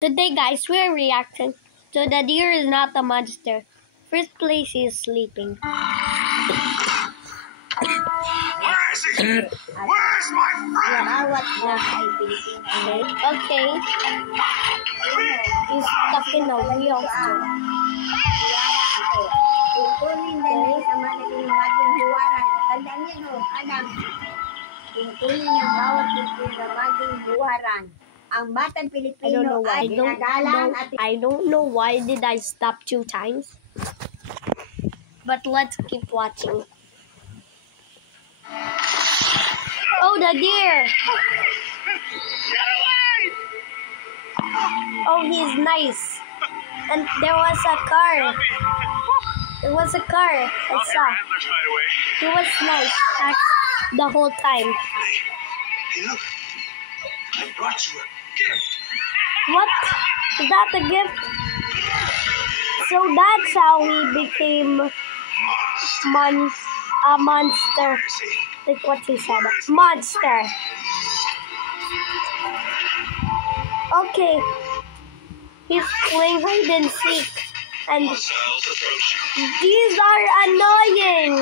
Today, guys, we're reacting to The Deer is Not a Monster. First place is sleeping. Where is he? Where's my friend? Okay. He's stuck in a wheelchair. Ang batang Pilipino ay ginagalang at I don't know why did I stop 2 times. But let's keep watching. Oh, the deer! Get away! Oh, he's nice. And there was a car. There was a car. I saw. Antlers right away. He was nice the whole time. Hey, look. I brought you a gift. What? Is that a gift? So that's how he became a monster. Like what he said. Monster. Okay. He's playing hide and seek. And these are annoying.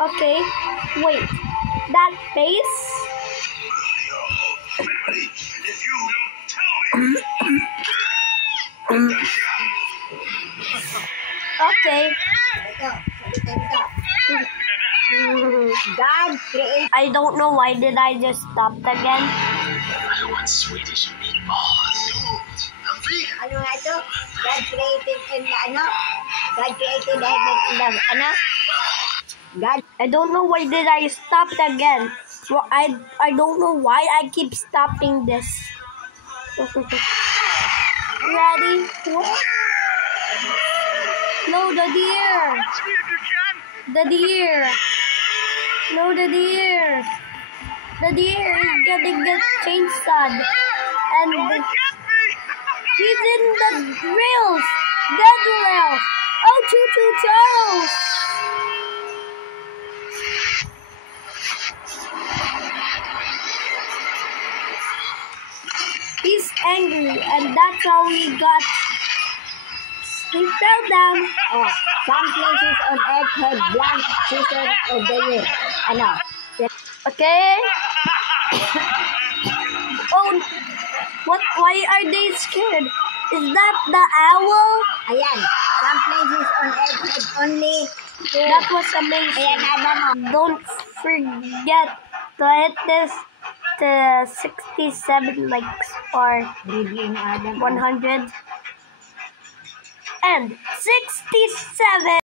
Okay. Wait. That face? If you don't tell me. Okay. God created I don't know why did I just stop again. I want Swedish meatballs. I'm vegan. ano nga ito? God created in God created heaven and the God I don't know why did I stop again. Well, I don't know why I keep stopping this. Ready? No, the deer. Catch me if you can. The deer. No, the deer. The deer is getting the chainsaw. And Get me. he's in the rails. Dead rails. Oh, Choo Charles. He's angry, and that's how he got. He fell down. some places on earth have blank season of the year. Okay. Oh, what? Why are they scared? Is that the owl? Ayan, some places on earth have only That was amazing. Ayan, Adam. Don't forget to hit this to 67 likes or Reviewing Adam. 100 and 67.